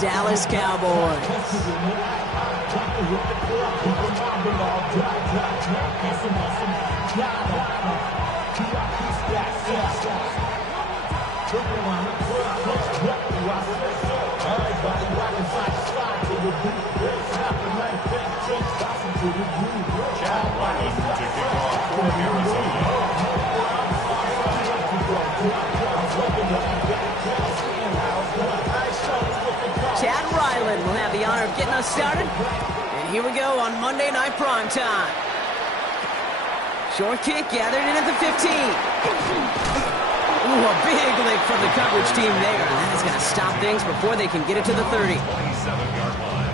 Dallas Cowboys. Chad Ryland will have the honor of getting us started. And here we go on Monday Night Primetime. Short kick gathered in at the 15. Ooh, a big lick from the coverage team there. That is going to stop things before they can get it to the 30. 27-yard line.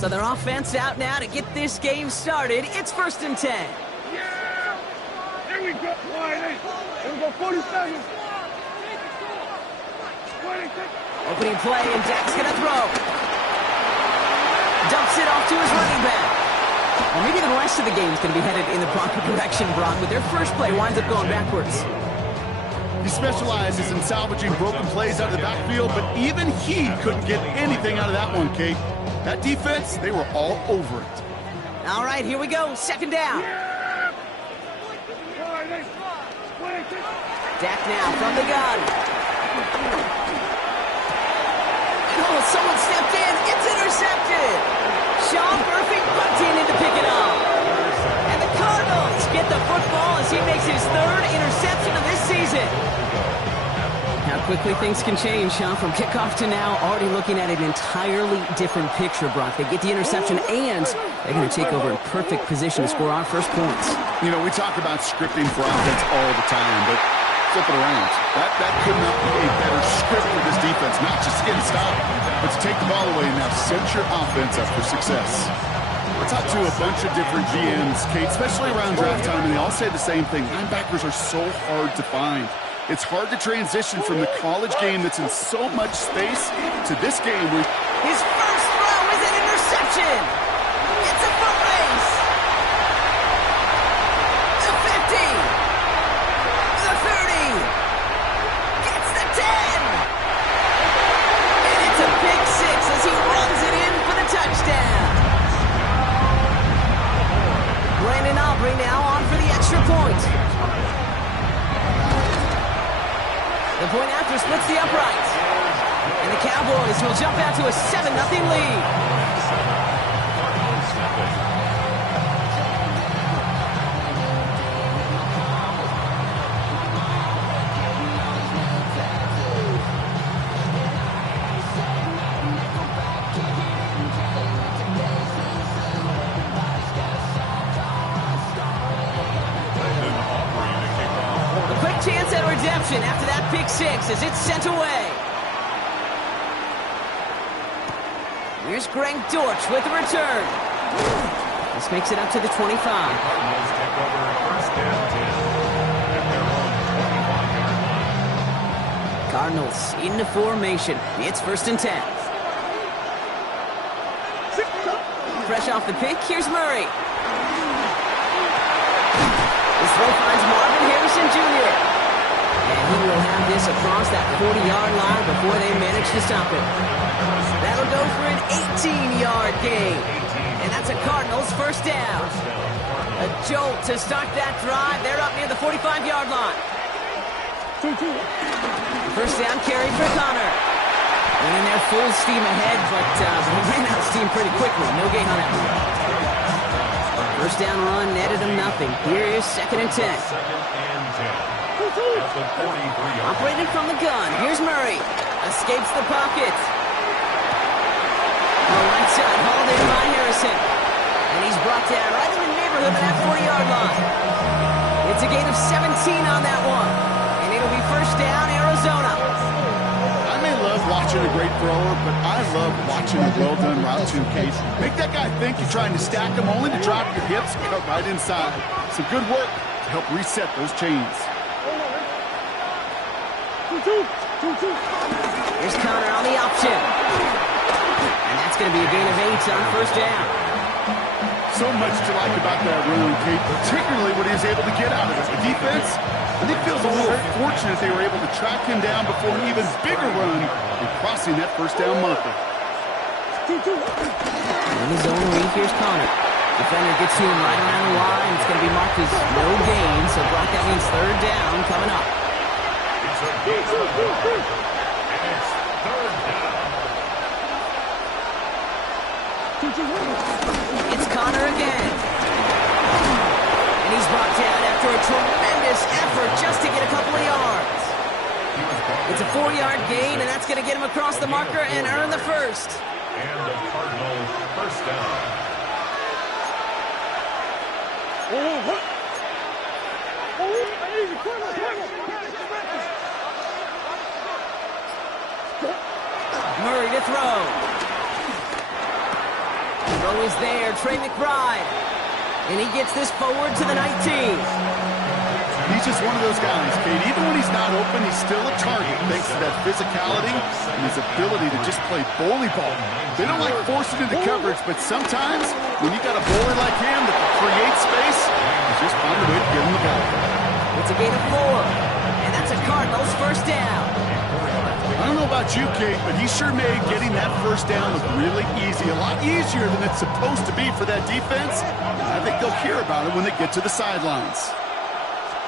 So their offense out now to get this game started. It's 1st and 10. Yeah! Here we go, Wiley. Here we go, 47. 26. Opening play, and Dak's going to throw. Dumps it off to his running back. Well, maybe the rest of the game is going to be headed in the proper direction, Brock, but their first play winds up going backwards. He specializes in salvaging broken plays out of the backfield, but even he couldn't get anything out of that one, Kate. That defense, they were all over it. All right, here we go. 2nd down. Yeah! Dak now from the gun. Oh, someone stepped in. It's intercepted. Sean Murphy bunting in to pick it up. And the Cardinals get the football as he makes his 3rd interception of this season. How quickly things can change, huh? From kickoff to now, already looking at an entirely different picture, Brock. They get the interception, and they're going to take over in perfect position to score our first points. You know, we talk about scripting for offense all the time, but flip it around. That could not be a better script for this defense, not just to get a stop, but to take the ball away and now set your offense up for success. I talked to a bunch of different GMs, Kate, especially around draft time, and they all say the same thing. Linebackers are so hard to find. It's hard to transition from the college game that's in so much space to this game where His first throw is an interception. It's a foot race. The 50. The 30. Gets the 10. And it's a big 6 as he runs it in for the touchdown. Brandon Aubrey now on for the extra point. The point after splits the uprights. And the Cowboys will jump out to a 7-0 lead. A quick chance at redemption after that pick 6 as it's sent away. Here's Greg Dortch with the return. This makes it up to the 25. Cardinals take over 1st and 10 at their own 21-yard line. Cardinals into formation. It's 1st and 10. Fresh off the pick, here's Murray. This throw finds Marvin Harrison Jr. And he will have this across that 40-yard line before they manage to stop it. That'll go for an 18-yard gain. And that's a Cardinals first down. A jolt to start that drive. They're up near the 45-yard line. First down carry for Connor. And they're full steam ahead, but he ran out of steam pretty quickly. No gain on that one. First down run netted him nothing. Here is 2nd and 10. 2nd and 10. At the 43-yard Operating from the gun. Here's Murray. Escapes the pocket. On the right side, hauled in by Harrison. And he's brought down right in the neighborhood of that 40-yard line. It's a gain of 17 on that one. And it'll be first down, Arizona. I may love watching a great thrower, but I love watching a well-done route to Kate. Make that guy think you're trying to stack him only to drop your hips and cut right inside. Some good work to help reset those chains. Here's Connor on the option. And that's going to be a gain of 8 on first down. So much to like about that run, Kate, particularly what he was able to get out of it. The defense I think it feels a little fortunate they were able to track him down before an even bigger run and crossing that first down marker. In the zone read, here's Connor. Defender gets to him right around the line. It's going to be marked as no gain, so Brock, that means third down coming up. It's a gain of 4. And it's third down. It's Connor again. And he's brought down after a tremendous effort just to get a couple of yards. It's a 4-yard gain, and that's going to get him across the marker and earn the first. And the Cardinals first down. Murray to throw. Throw is there, Trey McBride. And he gets this forward to the 19. He's just one of those guys, Kate. Even when he's not open, he's still a target thanks to that physicality and his ability to just play bully ball. They don't like forcing into coverage, but sometimes when you got a bowler like him that can create space, you just find a way to get him the ball. It's a gain of 4. And that's a Cardinals first down. I don't know about you, Kate, but he sure made getting that first down look really easy. A lot easier than it's supposed to be for that defense. I think they'll hear about it when they get to the sidelines.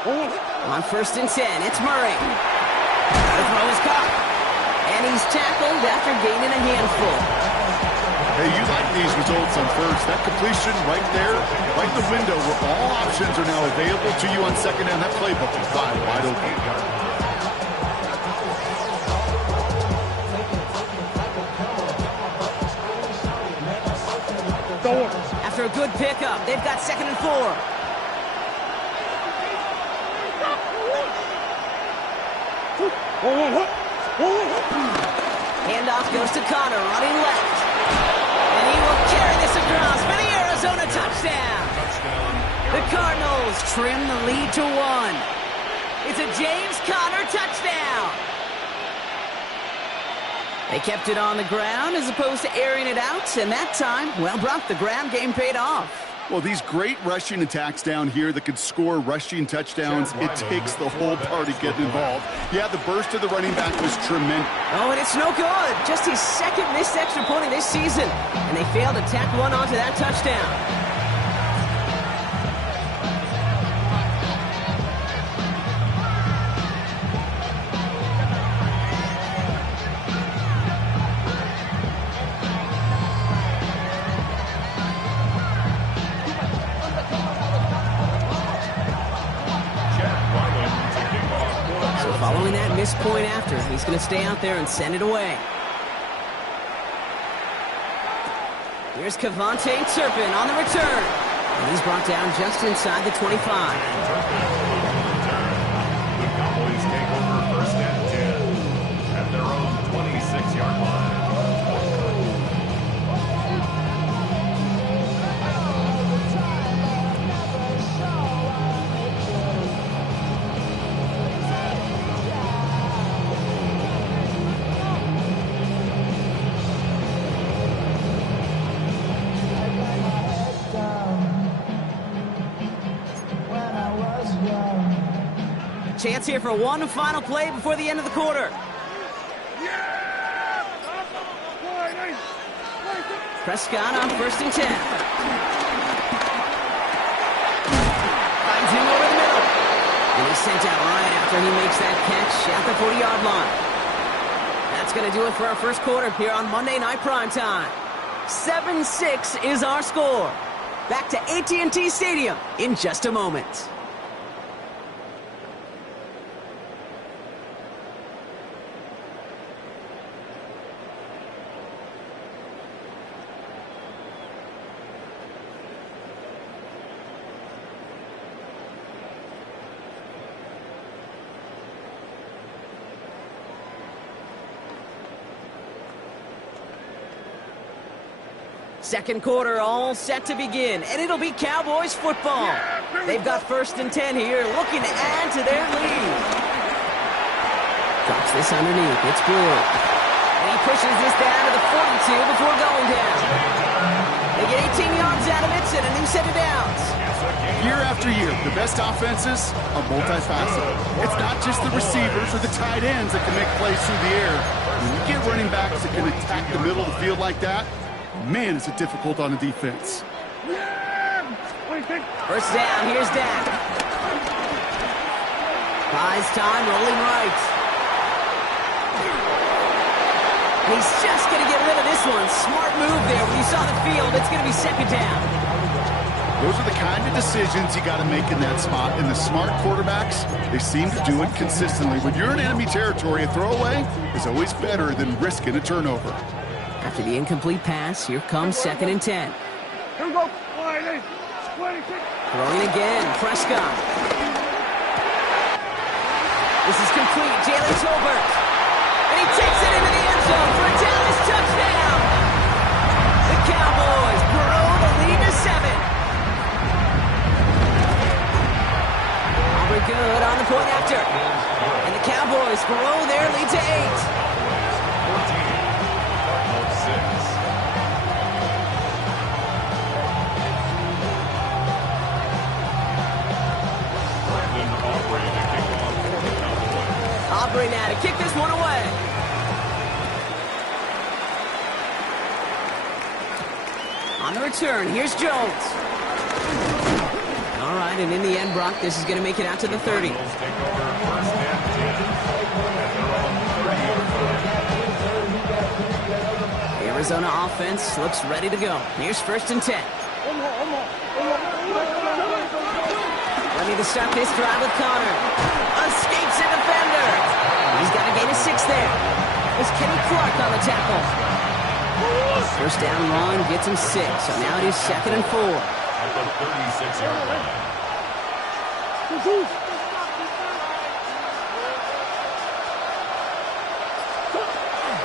On first and 10, it's Murray. The throw is caught. And he's tackled after gaining a handful. Hey, you like these results on first. That completion right there, right in the window where all options are now available to you on second down. That playbook is wide open. After a good pickup, they've got second and 4. Handoff goes to Connor, running left. And he will carry this across for the Arizona touchdown. The Cardinals trim the lead to 1. It's a James Conner touchdown. They kept it on the ground as opposed to airing it out, and that time, well, Brock, the ground game paid off. Well, these great rushing attacks down here that could score rushing touchdowns, it takes the whole party getting involved. Yeah, the burst of the running back was tremendous. Oh, and it's no good. Just his second missed extra point of this season, and they failed to tack one onto that touchdown. Following that missed point after, he's going to stay out there and send it away. Here's Kevontae Turpin on the return. And he's brought down just inside the 25. The Cowboys take over first and 10 at their own 26-yard line. Chance here for one final play before the end of the quarter. Prescott on first and 10. Finds him over the middle. And he's sent out right after he makes that catch at the 40-yard line. That's going to do it for our first quarter here on Monday Night Primetime. 7-6 is our score. Back to AT&T Stadium in just a moment. Second quarter all set to begin, and it'll be Cowboys football. They've got first and 10 here, looking to add to their lead. Drops this underneath, it's Brewer. And he pushes this down to the 42 before going down. They get 18 yards out of it and a new set of downs. Year after year, the best offenses are multifaceted. It's not just the receivers or the tight ends that can make plays through the air. When you get running backs that can attack the middle of the field like that, man, is it difficult on a defense. First down, here's Dak. Buys time, rolling right. He's just going to get rid of this one. Smart move there. When you saw the field, it's going to be second down. Those are the kind of decisions you got to make in that spot. And the smart quarterbacks, they seem to do it consistently. When you're in enemy territory, a throwaway is always better than risking a turnover. After the incomplete pass, here comes 2nd and 10. Here we go. Throwing again, Prescott. This is complete, Jalen Tolbert. And he takes it into the end zone for a Dallas touchdown. The Cowboys grow the lead to 7. Aubrey good on the point after. And the Cowboys grow their lead to 8. 14, 6. Aubrey now to kick this one away. On the return, here's Jones. All right, and in the end, Brock, this is going to make it out to the 30. The Arizona offense looks ready to go. Here's 1st and 10. Ready to start this drive with Connor. Escapes a defender. He's got a gain of 6 there. There's Kenny Clark on the tackle. First down run gets him 6. So now it is 2nd and 4. At the 36-yard line.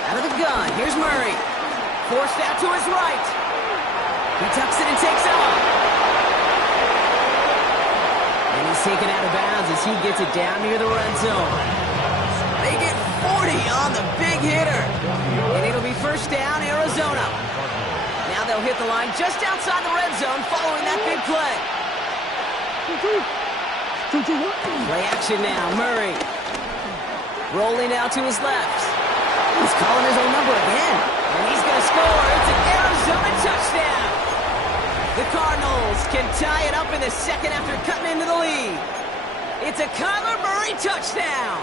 Out of the gun. Here's Murray. Forced out to his right. He tucks it and takes off. And he's taken out of bounds as he gets it down near the red zone. They get 40 on the big hitter. And it'll be first down, Arizona. Now they'll hit the line just outside the red zone following that big play. Play action now, Murray. Rolling out to his left. He's calling his own number again. And he's going to score. It's an Arizona touchdown. The Cardinals can tie it up in the second after cutting into the lead. It's a Kyler Murray touchdown.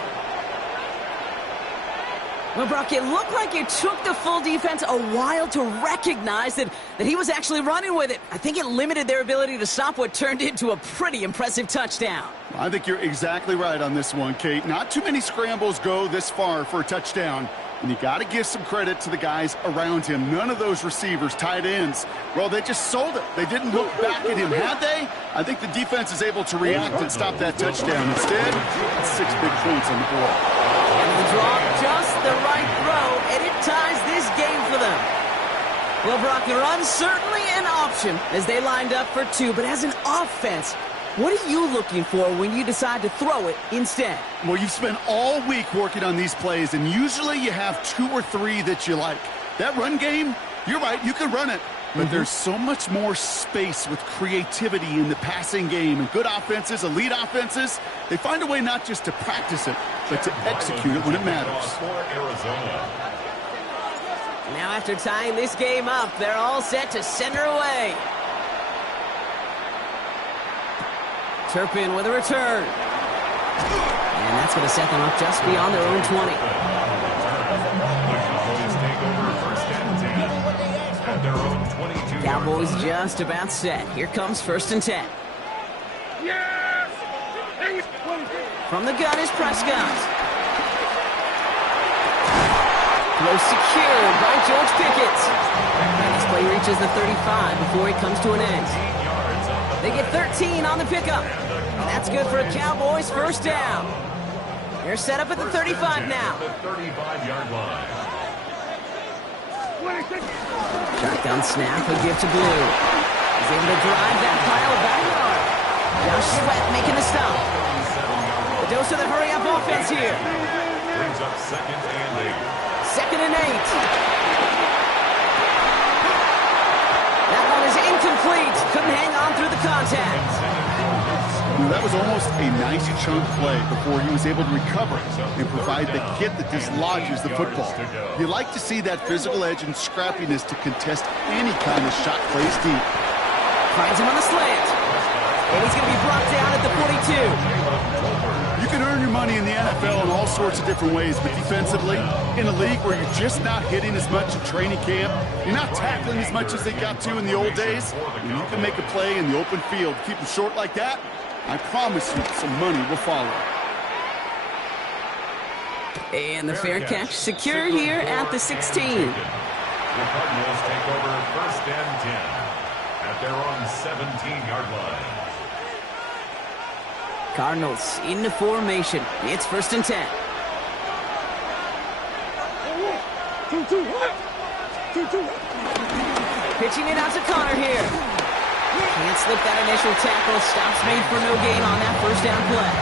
Well, Brock, it looked like it took the full defense a while to recognize that he was actually running with it. I think it limited their ability to stop what turned into a pretty impressive touchdown. I think you're exactly right on this one, Kate. Not too many scrambles go this far for a touchdown. And you got to give some credit to the guys around him. None of those receivers, tight ends, well, they just sold it. They didn't look back at him, had they? I think the defense is able to react and stop that touchdown. Instead, that's 6 big points on the board. And the drop, just the right throw, and it ties this game for them. Well, Brock, the run's certainly an option as they lined up for 2, but as an offense, what are you looking for when you decide to throw it instead? Well, you've spent all week working on these plays, and usually you have 2 or 3 that you like. That run game, you're right, you can run it. But there's so much more space with creativity in the passing game. And good offenses, elite offenses, they find a way not just to practice it, but to execute it when it matters. Now after tying this game up, they're all set to send her away. Turpin with a return. And that's going to set them up just beyond their own 20. Cowboys just about set. Here comes 1st and 10. From the gun is Prescott. Throw secured by George Pickett. And this play reaches the 35 before it comes to an end. They get 13 on the pickup. And that's good for a Cowboys first down. They're set up at the 35 now. The 35-yard line. Shotgun snap, a give to Blue. He's able to drive that pile back yard. Josh Sweat making the stop. The dose of the hurry-up offense here. Brings up 2nd and 8. 2nd and 8. That one incomplete. Couldn't hang on through the contact. That was almost a nice chunk play before he was able to recover and provide the hit that dislodges the football. You like to see that physical edge and scrappiness to contest any kind of shot plays deep. Finds him on the slant. And he's going to be brought down at the 42. You can earn your money in the NFL in all sorts of different ways, but defensively, in a league where you're just not hitting as much in training camp, you're not tackling as much as they got to in the old days, and you can make a play in the open field, keep them short like that, I promise you some money will follow. And the fair catch secure here at the 16. The Cardinals take over 1st and 10 at their own 17-yard line. Cardinals into formation. It's 1st and 10. 2-2. Pitching it out to Connor here. Can't slip that initial tackle. Stops made for no gain on that 1st down play.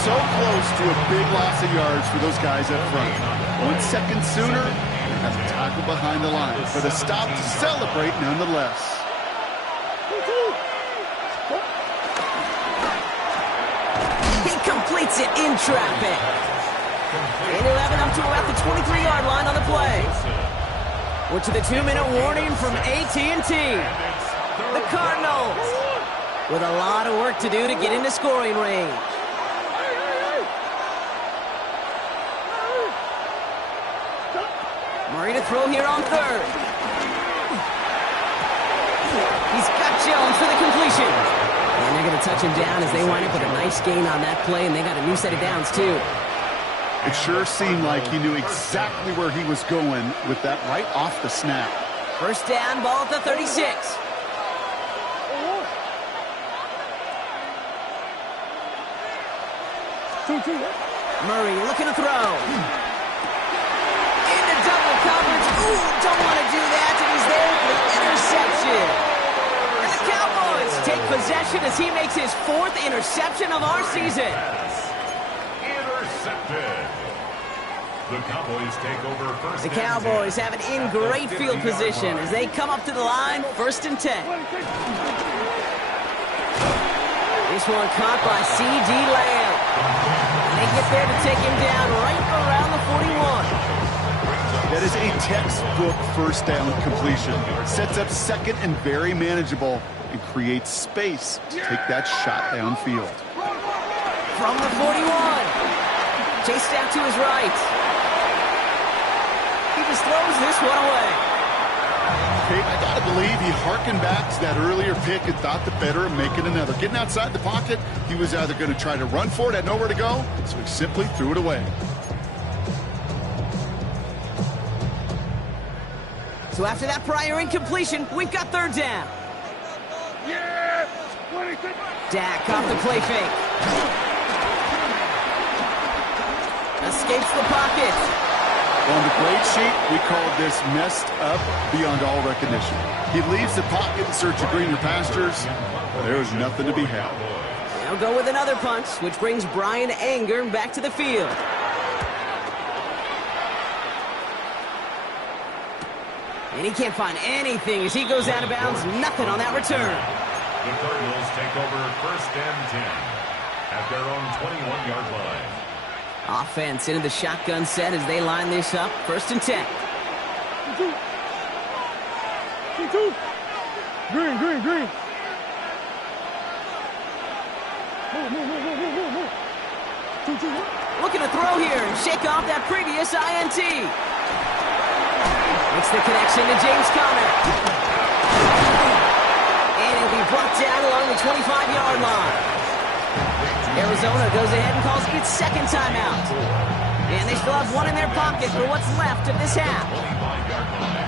So close to a big loss of yards for those guys up front. 1 second sooner, they have a tackle behind the line, but a stop to celebrate nonetheless. He completes it in traffic. And he'll have it up to about the 23-yard line on the play. We're to the 2-minute warning from AT&T. The Cardinals with a lot of work to do to get into scoring range. Murray to throw here on 3rd. He's got Jones for the completion. And they're going to touch him down as they wind up with a nice gain on that play, and they got a new set of downs, too. It sure seemed like he knew exactly where he was going with that right off the snap. 1st down, ball at the 36. Murray looking to throw. Into double coverage. Ooh, don't want to do that. And he's there for the interception. And the Cowboys take possession as he makes his 4th interception of our season. Intercepted. The Cowboys take over 1st. The Cowboys have it in great field position as they come up to the line, 1st and 10. This one caught by C.D. Lamb. And they get there to take him down right around the 41. That is a textbook 1st down completion. Sets up 2nd and very manageable and creates space to take that shot downfield. From the 41. Chased out to his right. He just throws this one away. Okay, I got to believe he harkened back to that earlier pick and thought the better of making another. Getting outside the pocket, he was either going to try to run for it, had nowhere to go, so he simply threw it away. So after that prior incompletion, we've got 3rd down. Yeah! Dak off the play fake. Escapes the pocket. On the grade sheet, we call this messed up beyond all recognition. He leaves the pocket in search of greener pastures. There's nothing to be had. They'll go with another punt, which brings Brian Anger back to the field. And he can't find anything as he goes out of bounds. Nothing on that return. The Cardinals take over 1st and 10 at their own 21-yard line. Offense into the shotgun set as they line this up. 1st and 10. 2-2. Green. Move. 2-2. Looking to throw here and shake off that previous INT. Makes the connection to James Conner. And he'll be brought down along the 25-yard line. Arizona goes ahead and calls its 2nd timeout. And they still have one in their pocket for what's left of this half.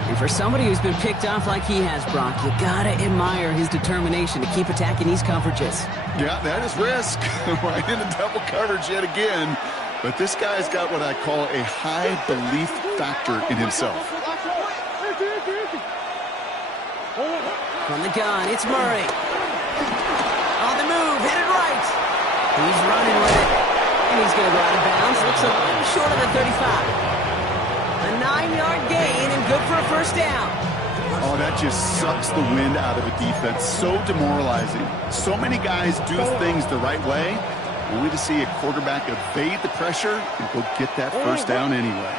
And for somebody who's been picked off like he has, Brock, you gotta admire his determination to keep attacking these coverages. Yeah, that is risk. Right into double coverage yet again. But this guy's got what I call a high belief factor in himself. From the gun, it's Murray. On the move, headed right. He's running with it. And he's going to go out of bounds. Looks a little short of the 35. A 9-yard gain and good for a 1st down. Oh, that just sucks the wind out of a defense. So demoralizing. So many guys do things the right way, only to see a quarterback evade the pressure and go get that first down anyway.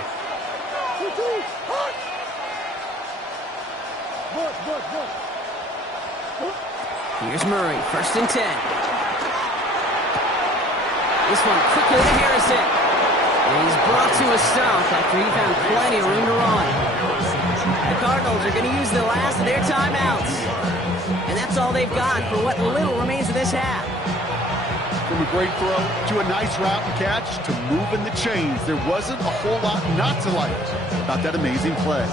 Here's Murray, 1st and 10. This one quickly to Harrison. And he's brought to a stop after he found plenty of room to run. The Cardinals are going to use the last of their timeouts. And that's all they've got for what little remains of this half. From a great throw to a nice route and catch to moving the chains, there wasn't a whole lot not to like about that amazing play.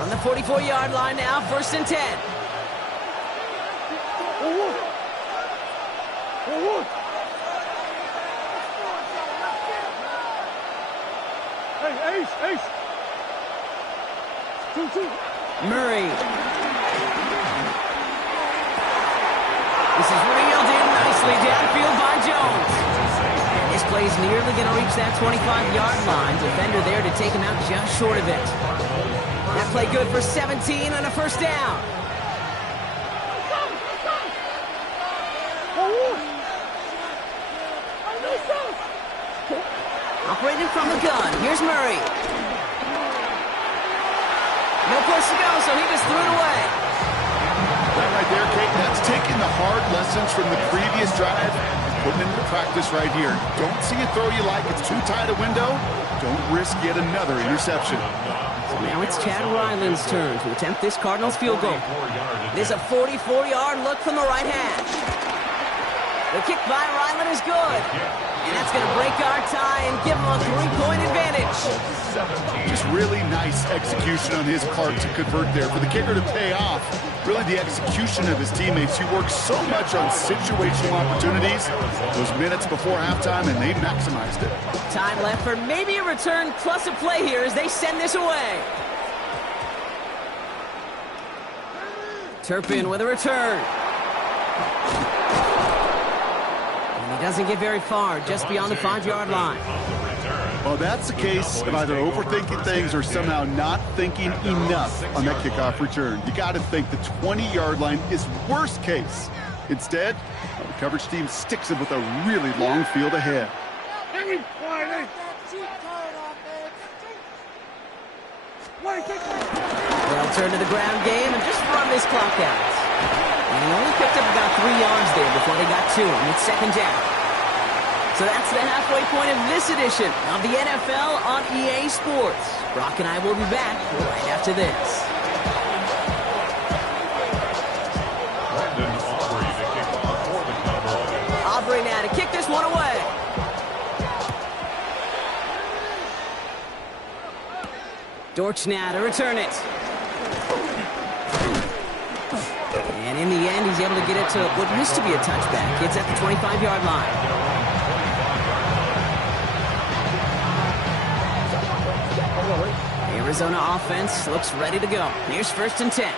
On the 44-yard line now, 1st and 10. Hey, Ace. 2-2. Murray. This is reeled in nicely downfield by Jones. And this play's nearly going to reach that 25-yard line. Defender there to take him out just short of it. That play good for 17 on a 1st down. Operating from the gun. Here's Murray. No place to go, so he just threw it away. That right there, Kate, that's taking the hard lessons from the previous drive and putting into practice right here. Don't see a throw you like. It's too tight a window. Don't risk yet another interception. So now it's Chad Ryland's turn to attempt this Cardinals field goal. This is a 44-yard look from the right hash. The kick by Ryland is good. And that's going to break our tie and give him a 3-point advantage. Just really nice execution on his part to convert there. For the kicker to pay off, really the execution of his teammates. He works so much on situational opportunities those minutes before halftime, and they maximized it. Time left for maybe a return plus a play here as they send this away. Turpin with a return. He doesn't get very far, just beyond the 5-yard line. Well, that's the case of either overthinking things or somehow not thinking enough on that kickoff return. You got to think the 20-yard line is worst case. Instead, the coverage team sticks him with a really long field ahead. They'll turn to the ground game and just run this clock out. And he only picked up about 3 yards there before they got to him. It's 2nd down. So that's the halfway point of this edition of the NFL on EA Sports. Brock and I will be back right after this. Aubrey now to kick this one away. Dortch now to return it. And in the end, he's able to get it to what used to be a touchback. It's at the 25-yard line. Arizona offense looks ready to go. Here's 1st and 10.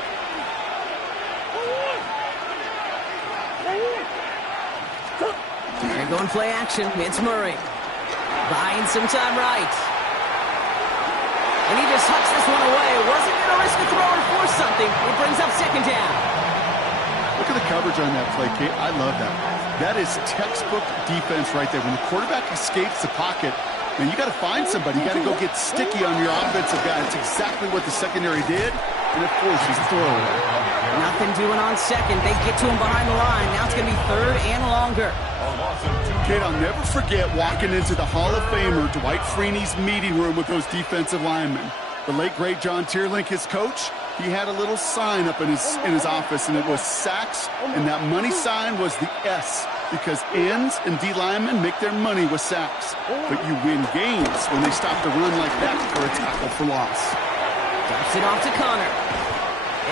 They're going play action. It's Murray. Buying some time right. And he just hucks this one away. Wasn't going to risk a throw or force something. It brings up 2nd down. Look at the coverage on that play, Kate. I love that. That is textbook defense right there. When the quarterback escapes the pocket, and you got to find somebody. You got to go get sticky on your offensive guy. It's exactly what the secondary did, and it forces the throw. Nothing doing on 2nd. They get to him behind the line. Now it's going to be 3rd and longer. Kate, I'll never forget walking into the Hall of Famer Dwight Freeney's meeting room with those defensive linemen. The late, great John Tierlink, his coach, he had a little sign up in his office, and it was sacks, and that money sign was the S, because ends and D linemen make their money with sacks. But you win games when they stop the run like that for a tackle for loss. Drops it off to Connor.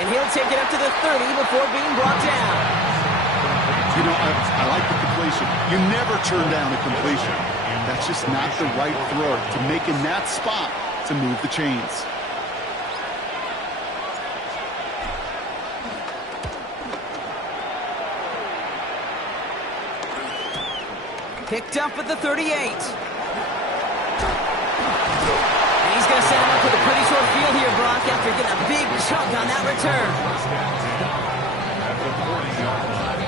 And he'll take it up to the 30 before being brought down. You know, I like the completion. You never turn down a completion. That's just not the right throw to make in that spot to move the chains. Picked up at the 38. going to set him up with a pretty short field here, Brock, after getting a big chunk on that return. At the 40-yard line.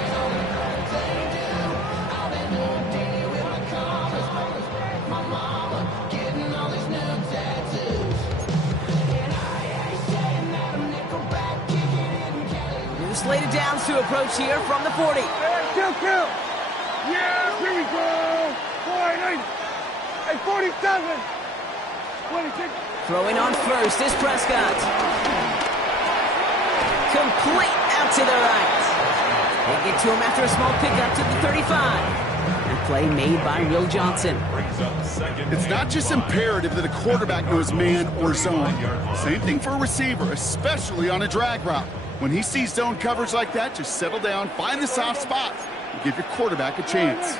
New slated downs to approach here from the 40. Kill. Yeah, here we go. 48. And 47. 26. Throwing on first is Prescott. Complete out to the right. They get to him after a small pickup to the 35. And play made by Will Johnson. Brings up second. It's not just imperative that a quarterback knows man or zone. Same thing for a receiver, especially on a drag route. When he sees zone coverage like that, just settle down, find the soft spot, and give your quarterback a chance.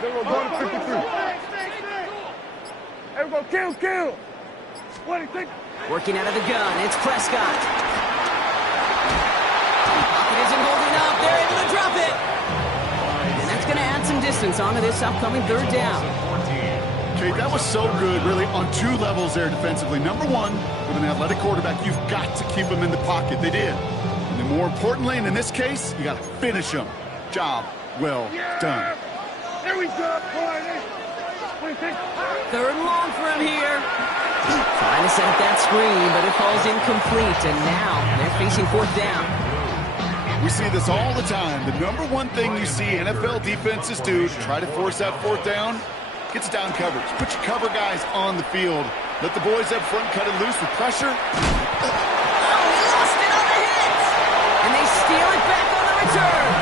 Then we'll go to 53. And we'll go kill. 26. Working out of the gun, it's Prescott. Pocket isn't holding up. They're able to drop it. And that's going to add some distance onto this upcoming third down. Okay, that was so good, really, on two levels there defensively. Number one, with an athletic quarterback, you've got to keep him in the pocket. They did. And then more importantly, and in this case, you got to finish him. Job well done. There we go. 26. Third and long for him here. Trying to set up that screen, but it falls incomplete. And now they're facing fourth down. We see this all the time. The number one thing you see NFL defenses do to try to force that fourth down, gets down coverage. Put your cover guys on the field. Let the boys up front cut it loose with pressure. Oh, he lost it on the hit. And they steal it back on the return.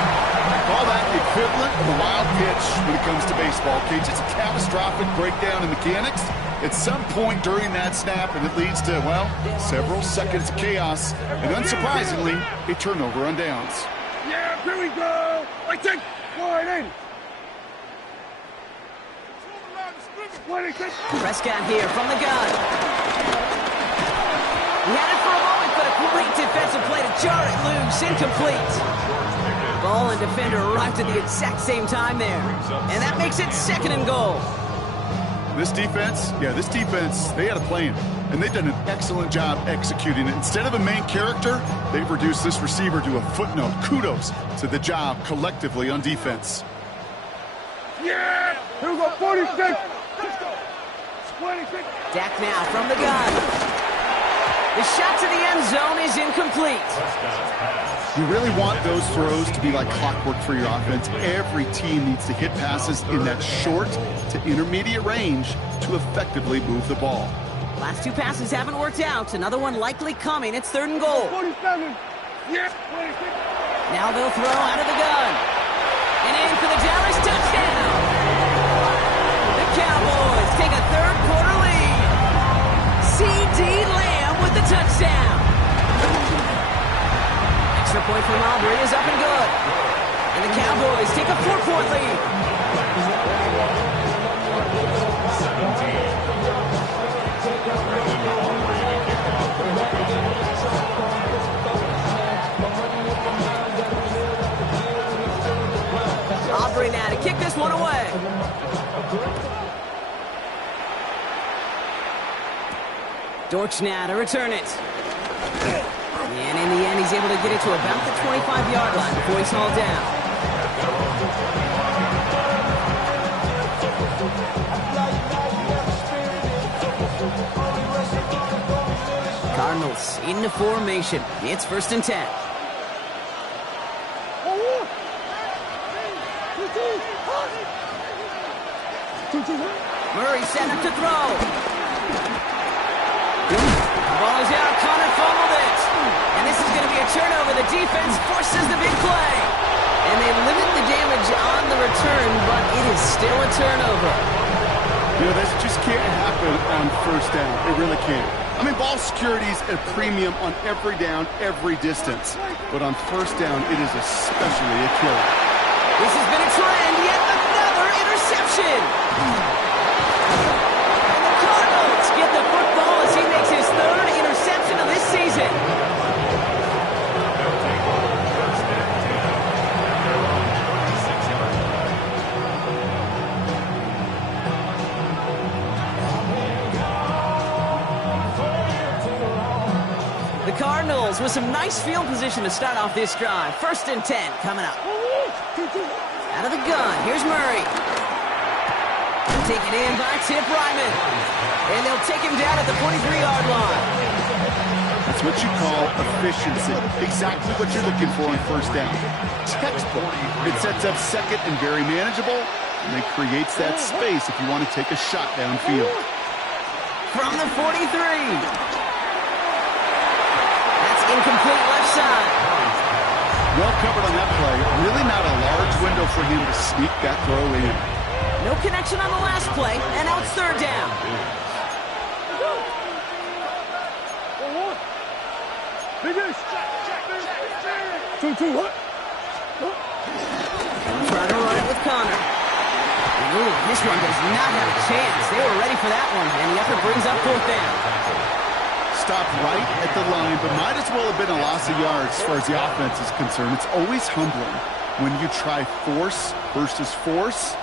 Call that the equivalent of a wild pitch when it comes to baseball, Cage. It's a catastrophic breakdown in mechanics at some point during that snap, and it leads to, well, several seconds of chaos, and unsurprisingly, a turnover on downs. Yeah, here we go. I take 180. 26. Prescott here from the gun. He had it for a moment, but a great defensive play to jar it loose. Incomplete. Ball and defender arrived at the exact same time there. And that makes it second and goal. This defense, they had a plan, and they've done an excellent job executing it. Instead of a main character, they've reduced this receiver to a footnote. Kudos to the job collectively on defense. Yeah, here we go. 46. 26. Dak now from the gun. The shot to the end zone is incomplete. You really want those throws to be like clockwork for your offense. Every team needs to hit passes in that short to intermediate range to effectively move the ball. Last two passes haven't worked out. Another one likely coming. It's third and goal. 47. Yeah, 26. Now they'll throw out of the gun. And in for the Dallas touchdown. The Cowboys take a third quarter lead. C.D. Lamb with the touchdown. Extra point from Aubrey is up and good. And the Cowboys take a 4-point lead. 17. Aubrey now to kick this one away. Dortch now to return it. And in the end, he's able to get it to about the 25-yard line before he's hauled down. Cardinals into formation. It's 1st and 10. Murray set up to throw. The ball is out. Connor fumbled it. And this is going to be a turnover. The defense forces the big play. And they limit the damage on the return, but it is still a turnover. You know, this just can't happen on 1st down. It really can't. I mean, ball security is at a premium on every down, every distance. But on 1st down, it is especially a killer. This has been a trend. Yet another interception. And the Cardinals get the football as he makes his 3rd interception of this season. The Cardinals with some nice field position to start off this drive. 1st and 10 coming up. Out of the gun, here's Murray. Taken in by Tip Ryman. And they'll take him down at the 43-yard line. That's what you call efficiency. Exactly what you're looking for on 1st down. Textbook. It sets up 2nd and very manageable, and it creates that space if you want to take a shot downfield. From the 43. That's incomplete left side. Well covered on that play. Really not a large window for him to sneak that throw in. No connection on the last play, and now it's 3rd down. What? Trying to run it with Connor. Ooh, this one does not have a chance. They were ready for that one, and the effort brings up 4th down. Stopped right at the line, but might as well have been a loss of yards as far as the offense is concerned. It's always humbling when you try force versus force,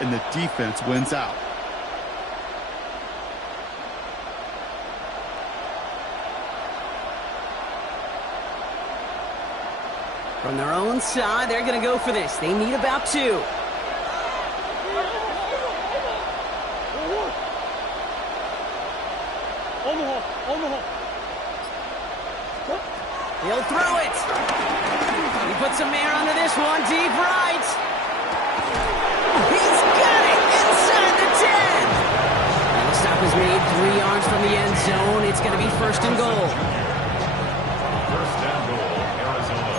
and the defense wins out. From their own side, they're going to go for this. They need about 2. He'll throw it. He puts some air under this one. Deep right. He's got it inside the 10. And the stop is made 3 yards from the end zone. It's going to be 1st and goal. 1st and goal, Arizona.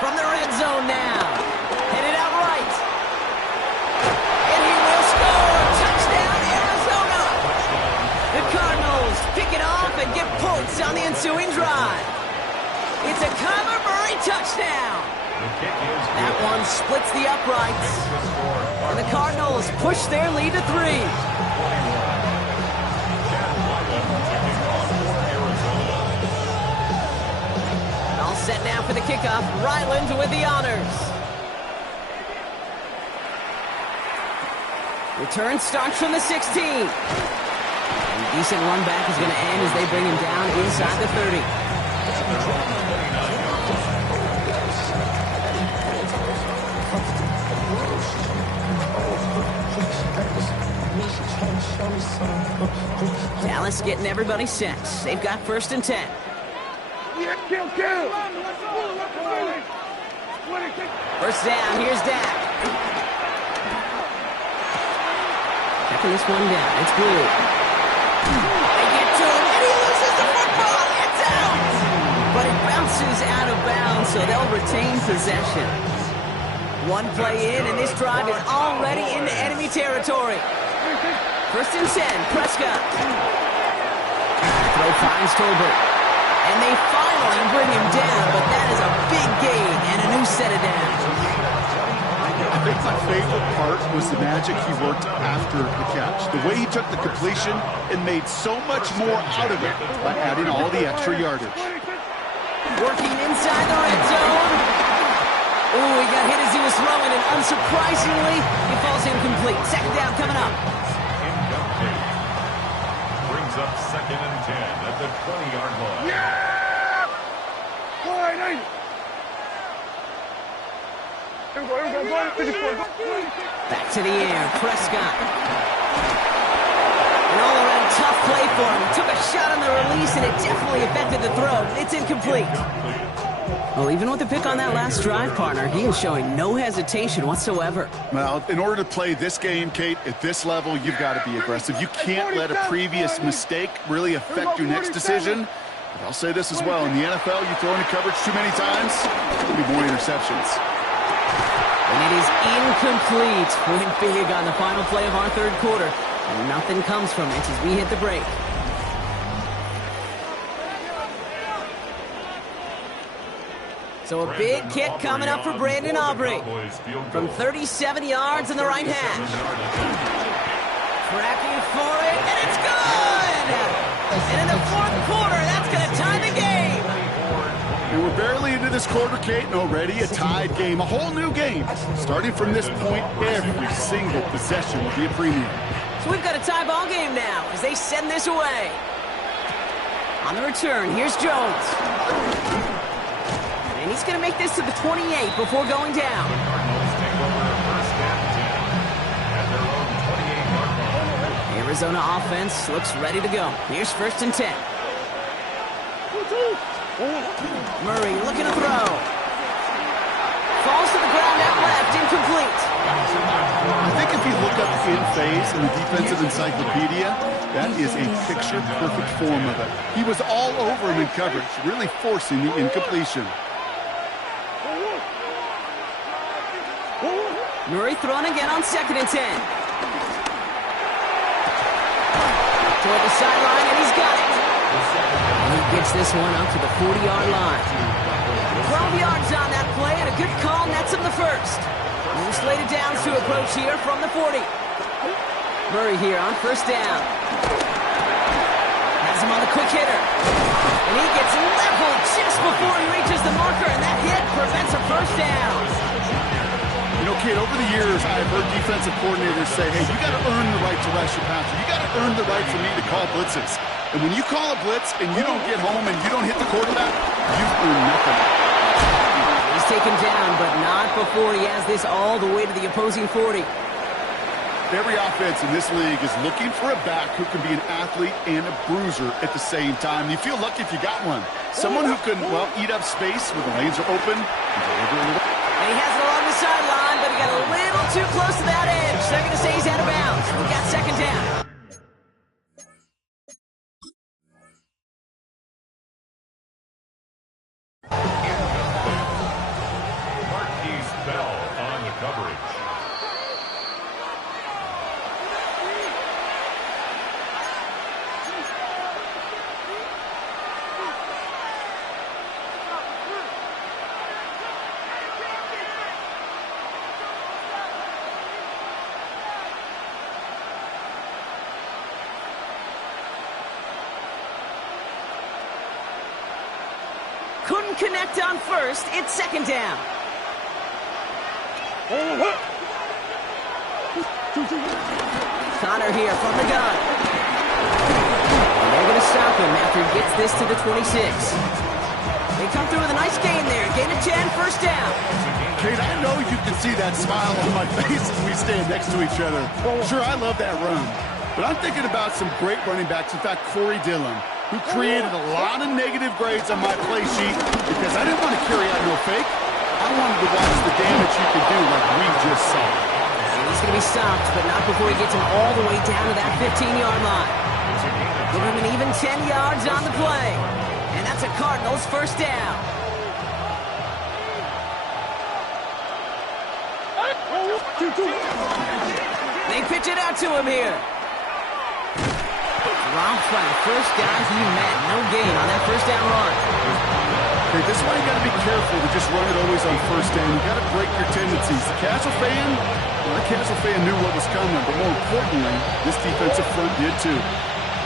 From the red zone now. Headed out right. And he will score. Touchdown, Arizona. The Cardinals pick it off and get points on the ensuing drive. It's a Kyler Murray touchdown. That one splits the uprights. And the Cardinals push their lead to 3. Set now for the kickoff. Ryland with the honors. Return starts from the 16. A decent run back is going to end as they bring him down inside the 30. Dallas getting everybody set. They've got 1st and 10. Kill. 1st down, here's Dak. Checking this one down, it's Blue. They get to him, and he loses the football, it's out! But it bounces out of bounds, so they'll retain possession. 1 play in, and this drive is already into enemy territory. 1st and 10, Prescott. Throw finds Tolbert. And they finally bring him down, but that is a big gain and a new set of downs. I think my favorite part was the magic he worked after the catch. The way he took the completion and made so much more out of it by adding all the extra yardage. Working inside the red zone. Oh, he got hit as he was throwing, and unsurprisingly, he falls incomplete. 2nd down coming up. Brings up 2nd and 10 at the 20-yard line. Back to the air, Prescott. An all-around tough play for him. He took a shot on the release, and it definitely affected the throw. It's incomplete. Well, even with the pick on that last drive, partner, he is showing no hesitation whatsoever. Well, in order to play this game, Kate, at this level, you've got to be aggressive. You can't let a previous mistake really affect your next decision. But I'll say this as well. In the NFL, you throw into coverage too many times, there'll be more interceptions. And it is incomplete. Went big on the final play of our 3rd quarter. And nothing comes from it as we hit the break. So a big kick coming up for Brandon Aubrey. From 37 yards in the right hash. Tracking for it, and it's good! And in the 4th quarter, that's going to tie the game. And we're We're barely into this quarter, Kate, and already a tied game, a whole new game. Starting from this point, every single possession will be a premium. So we've got a tie ball game now as they send this away. On the return, here's Jones. And he's going to make this to the 28 before going down. Cardinals take over first and 10 at their own 28-yard line. Arizona offense looks ready to go. Here's first and 10. Murray looking to throw. Falls to the ground out left, incomplete. I think if you look up in phase in the defensive encyclopedia, that is a picture-perfect form of it. He was all over him in coverage, really forcing the incompletion. Murray throwing again on second and 10. Toward the sideline, and he's got it. And he gets this one up to the 40-yard line. 12 yards on that play, and a good call nets him the first. Moves laid downs to approach here from the 40. Murray here on first down. Has him on the quick hitter. And he gets leveled just before he reaches the marker, and that hit prevents a first down. You know, kid, over the years, I've heard defensive coordinators say, hey, you got to earn the right to rush your passer. You got to earn the right for me to call blitzes. And when you call a blitz and you don't get home and you don't hit the quarterback, you've earned nothing. He's taken down, but not before he has this all the way to the opposing 40. Every offense in this league is looking for a back who can be an athlete and a bruiser at the same time. You feel lucky if you got one. Someone who can, well, eat up space when the lanes are open and deliver a little. And he has it along the sideline, but he got a little too close to that edge. They're going to say he's out of bounds. We got second down. Marquise Bell on the coverage. Couldn't connect on first. It's second down. Connor here from the gun. And they're going to stop him after he gets this to the 26. They come through with a nice gain there. Gain of 10, first down. Kate, I know you can see that smile on my face as we stand next to each other. Sure, I love that run. But I'm thinking about some great running backs. In fact, Corey Dillon, who created a lot of negative grades on my play sheet because I didn't want to carry out no fake. I wanted to watch the damage you could do like we just saw. And he's going to be stopped, but not before he gets him all the way down to that 15-yard line. Give him an even 10 yards on the play. And that's a Cardinals first down. They pitch it out to him here. Dropped by the first guy he met. No gain on that first down run. Okay, this is why you got to be careful to just run it always on first down. You got to break your tendencies. The casual fan knew what was coming, but more importantly, this defensive front did too.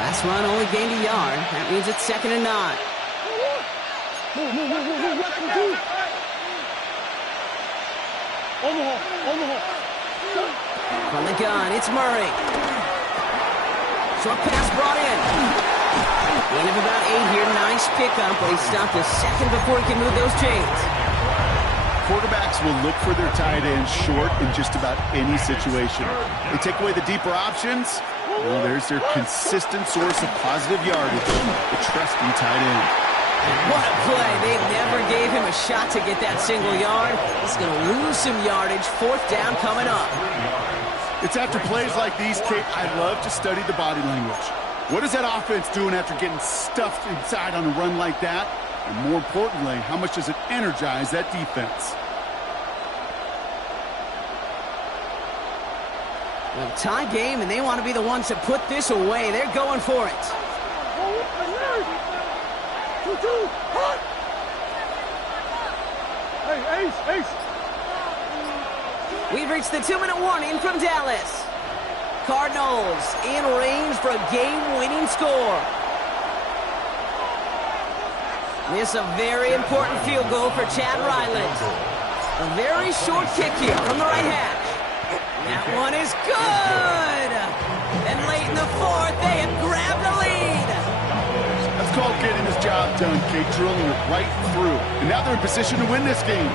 Last run only gained a yard. That means it's second and 9. From the gun, it's Murray. Short pass brought in. Gain of about 8 here. Nice pickup, but he stopped a second before he can move those chains. Quarterbacks will look for their tight end short in just about any situation. They take away the deeper options. Well, there's their consistent source of positive yardage, the trusty tight end. What a play. They never gave him a shot to get that single yard. He's going to lose some yardage. Fourth down coming up. It's after plays like these, Kate, I love to study the body language. What is that offense doing after getting stuffed inside on a run like that? And more importantly, how much does it energize that defense? Well, tie game, and they want to be the ones to put this away. They're going for it. Hey, Ace. We've reached the 2-minute warning from Dallas. Cardinals in range for a game-winning score. This is a very important field goal for Chad Ryland. A very short kick here from the right hash. That one is good! And late in the fourth, they have grabbed the lead. That's called getting his job done, Kate, drilling it right through. And now they're in position to win this game.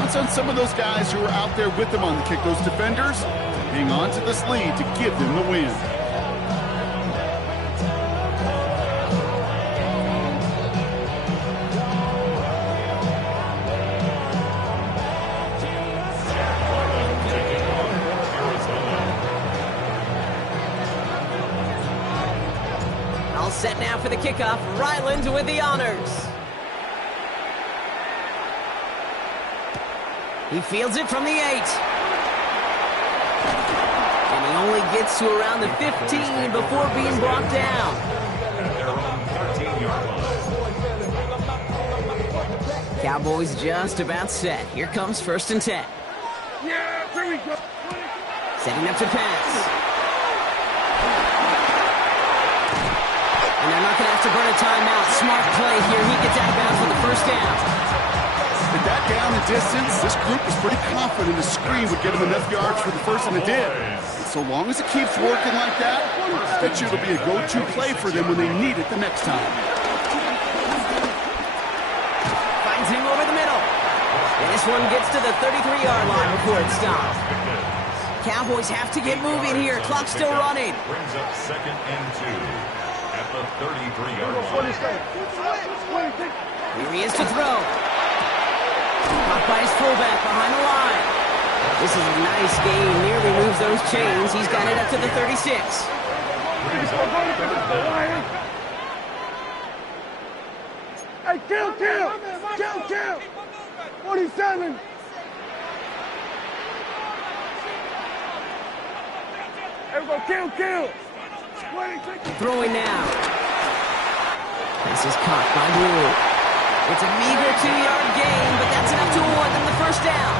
That's on some of those guys who are out there with them on the kick, those defenders, hang on to this lead to give them the win. All set now for the kickoff. Ryland with the honors. He fields it from the 8. And he only gets to around the 15 before being brought down. At their own 13-yard line. Cowboys just about set. Here comes 1st and 10. Yeah, here we go. Setting up to pass. And they're not going to have to burn a timeout. Smart play here. He gets out of bounds with the 1st down. With that down and distance, this group was pretty confident a screen would get them enough yards for the 1st, and it did. And so long as it keeps working like that, I bet you it'll be a go-to play for them when they need it the next time. Finds him over the middle. And this one gets to the 33-yard line before it stops. Cowboys have to get moving here. Clock's still running. Brings up 2nd and 2 at the 33-yard line. Here he is to throw. Caught by his fullback behind the line. This is a nice game. Nearly moves those chains. He's got it up to the 36. Hey, kill! 47! Everybody kill! 26! Throwing now. This is caught by Blue. It's a meager 2-yard gain, but that's enough to award them the 1st down.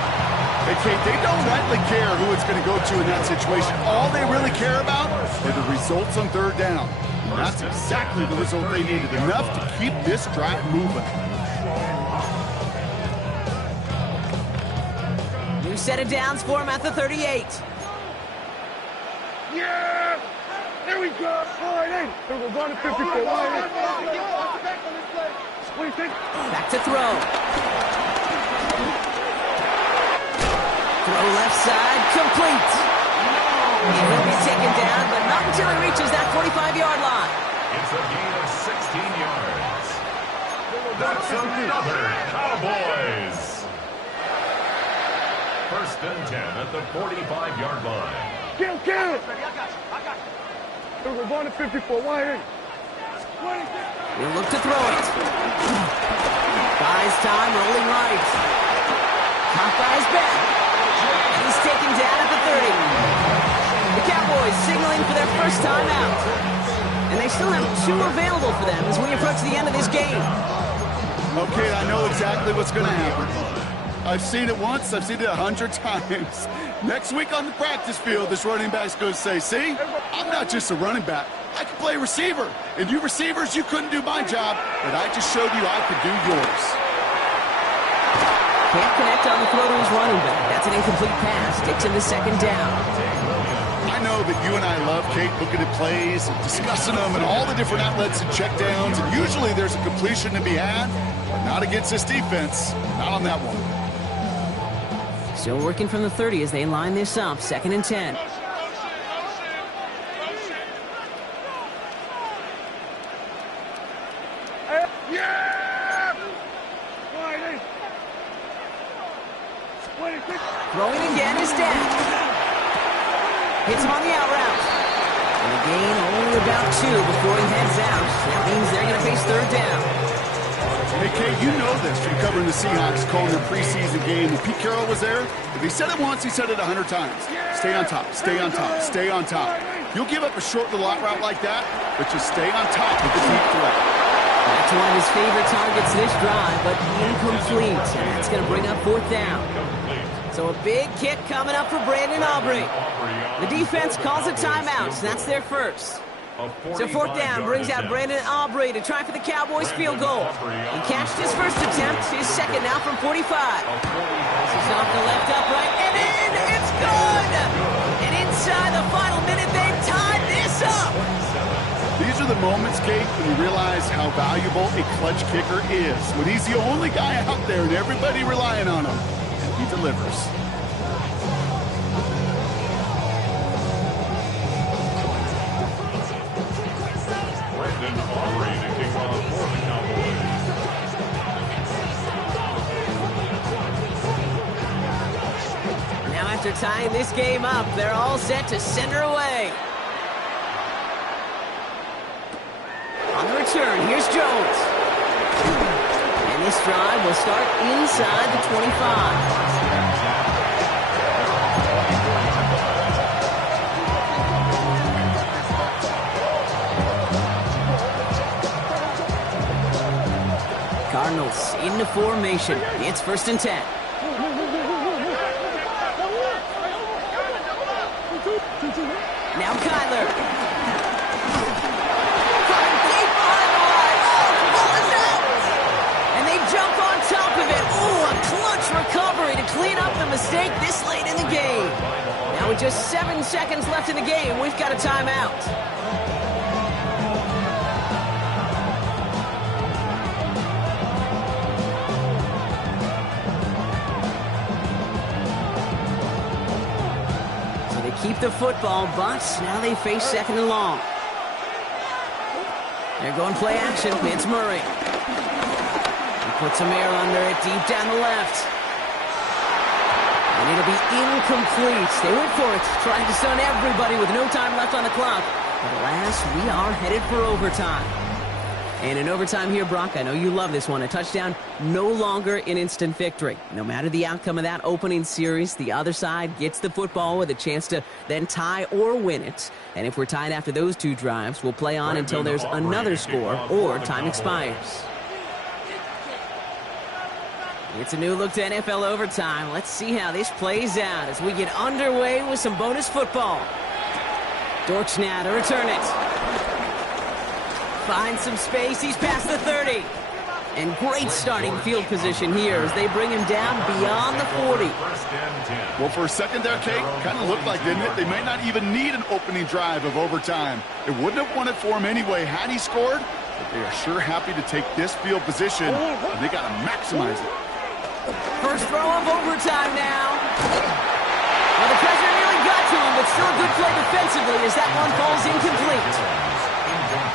Hey, Kate, they don't rightly care who it's going to go to in that situation. All they really care about are the results on 3rd down. And that's exactly the result they needed, enough to keep this drive moving. New set of downs for him at the 38. Yeah! There we go! All right, in. We're going to 54. Back to throw. Throw left side, complete. And he'll be taken down, but not until he reaches that 45-yard line. It's a gain of 16 yards. That's another Cowboys. 1st and 10 at the 45-yard line. Kill! We're going to 54. Why in? He'll look to throw it. Buys time, rolling right. Caught by his back. And he's taken down at the 30. The Cowboys signaling for their 1st timeout. And they still have 2 available for them as we approach the end of this game. Okay, I know exactly what's going to happen. I've seen it once, I've seen it 100 times. Next week on the practice field, this running back's going to say, see, I'm not just a running back. I can play receiver. And you receivers, you couldn't do my job, but I just showed you I could do yours. Can't connect on the throw to his running back. That's an incomplete pass. Takes him to 2nd down. I know that you and I love, Kate, looking at plays and discussing them and all the different outlets and checkdowns, and usually there's a completion to be had, but not against this defense. Not on that one. Still working from the 30 as they line this up. 2nd and 10. Yeah! Throwing again is down. Hits him on the out route. And a gain only about 2 before he heads out. That means they're going to face 3rd down. Hey, Kate, you know this from covering the Seahawks, calling their preseason game. When Pete Carroll was there, if he said it once, he said it 100 times. Stay on top, stay on top, stay on top. You'll give up a short little out route like that, but just stay on top with the deep threat. That's one of his favorite targets this drive, but incomplete. And that's going to bring up 4th down. So a big kick coming up for Brandon Aubrey. The defense calls a timeout, and that's their 1st. So fourth down brings out Brandon Aubrey to try for the Cowboys field goal. He catched his first attempt, his second now from 45. This is off the left upright and in. It's good! And inside the final minute, they've tied this up. These are the moments, Kate, when you realize how valuable a clutch kicker is. When he's the only guy out there and everybody relying on him, and he delivers. Brandon Aubrey to kick off for the Cowboys. Now after tying this game up, they're all set to send her away. On the return, here's Jones. And this drive will start inside the 25. Cardinals into formation. It's 1st and 10. Now Kyler. Coming deep behind the line. Oh, the ball is out. And they jump on top of it. Oh, a clutch recovery to clean up the mistake this late in the game. Now with just 7 seconds left in the game, we've got a timeout. Keep the football, but now they face 2nd and long. They're going play action. It's Murray. He puts some air under it deep down the left. And it'll be incomplete. They went for it, trying to stun everybody with no time left on the clock. But alas, we are headed for overtime. And in overtime here, Brock, I know you love this one. A touchdown, no longer an instant victory. No matter the outcome of that opening series, the other side gets the football with a chance to then tie or win it. And if we're tied after those 2 drives, we'll play on until there's another score or time expires. It's a new look to NFL overtime. Let's see how this plays out as we get underway with some bonus football. Dortch now to return it. Finds some space. He's past the 30. And great starting field position here as they bring him down beyond the 40. Well, for a second there, Kate, kind of looked like, didn't it? They may not even need an opening drive of overtime. It wouldn't have won it for him anyway had he scored, but they are sure happy to take this field position, and they got to maximize it. First throw of overtime now. Well, the pressure nearly got to him, but still a good play defensively as that one falls incomplete.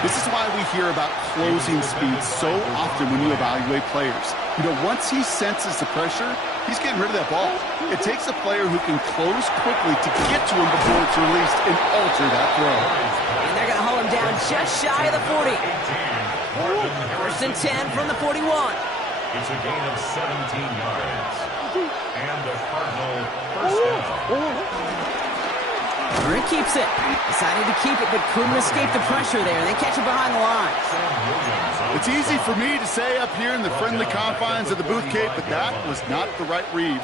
This is why we hear about closing speed so often when you evaluate players. You know, once he senses the pressure, he's getting rid of that ball. It takes a player who can close quickly to get to him before it's released and alter that throw. And they're going to haul him down just shy of the 40. 1st and 10 from the 41. It's a gain of 17 yards. And the Cardinal first down. Murray keeps it. Decided to keep it, but couldn't escape the pressure there. They catch it behind the line. It's easy for me to say up here in the friendly confines of the booth, Kate, but that was not the right read.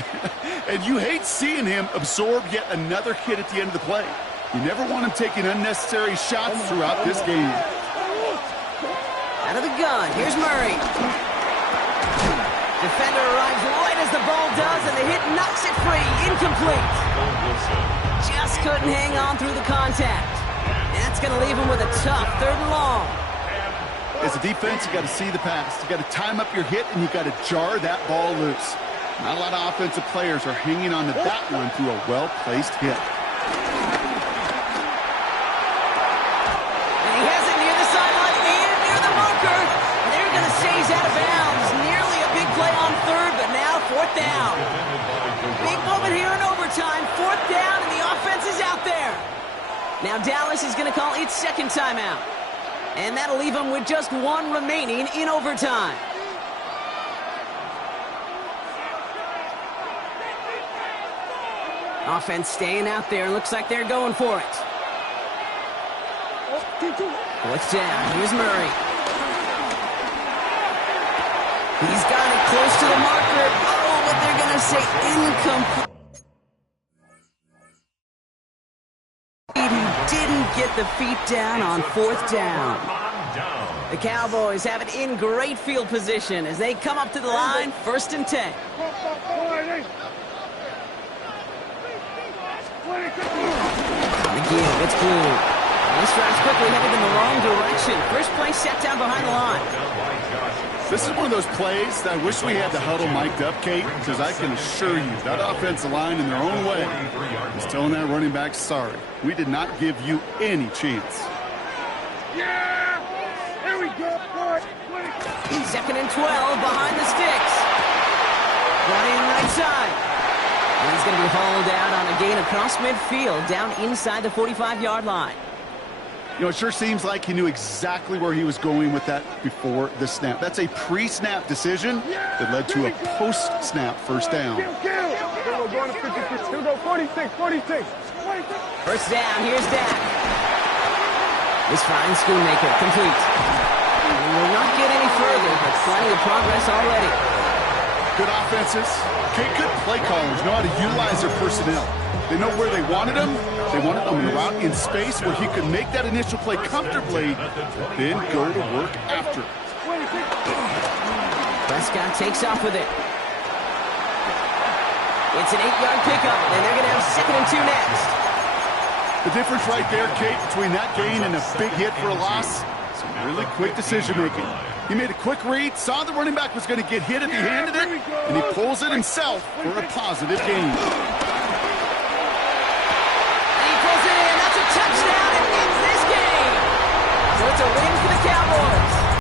And you hate seeing him absorb yet another hit at the end of the play. You never want him taking unnecessary shots throughout this game. Out of the gun, here's Murray. Defender arrives right as the ball does, and the hit knocks it free. Incomplete. Just couldn't hang on through the contact. That's going to leave him with a tough 3rd and long. As a defense, you got to see the pass. You got to time up your hit, and you got to jar that ball loose. Not a lot of offensive players are hanging on to that one through a well-placed hit. And he has it near the sideline and near the marker. And they're going to say he's out of bounds. Nearly a big play on 3rd, but now 4th down. Big moment here in overtime. 4th down, and the offense is out there. Now Dallas is going to call its 2nd timeout. And that'll leave them with just 1 remaining in overtime. Offense staying out there. Looks like they're going for it. 4th down. Here's Murray. He's got it close to the marker. Oh, but they're going to say incomplete. didn't get the feet down on fourth down. The Cowboys have it in great field position as they come up to the line, 1st and 10. On the give, it's Blue. This drive's quickly headed in the wrong direction. First play set down behind the line. This is one of those plays that I wish we had the huddle mic'd up, Kate, because I can assure you that offensive line in their own way is telling that running back, sorry, we did not give you any chance. Yeah! Here we go, boy. 2nd and 12 behind the sticks. Running right side. And he's going to be hauled out on a gain across midfield, down inside the 45-yard line. You know, it sure seems like he knew exactly where he was going with that before the snap. That's a pre-snap decision that led to a post-snap first down. Here we go, 56. Here we go, 46. First down, here's Dak. This finds Schoonmaker, complete. We will not get any further, but plenty of progress already. Good offenses. Good play callers know how to utilize their personnel. They know where they wanted him. They wanted him in route in space where he could make that initial play comfortably, then go to work after it. Prescott takes off with it. It's an 8-yard pickup, and they're going to have 2nd and 2 next. The difference right there, Kate, between that gain and a big hit for a loss, some really quick decision-making. He made a quick read, saw the running back was going to get hit if he handed it, and he pulls it himself for a positive gain. And he pulls it in. That's a touchdown. It ends this game. So it's a win for the Cowboys.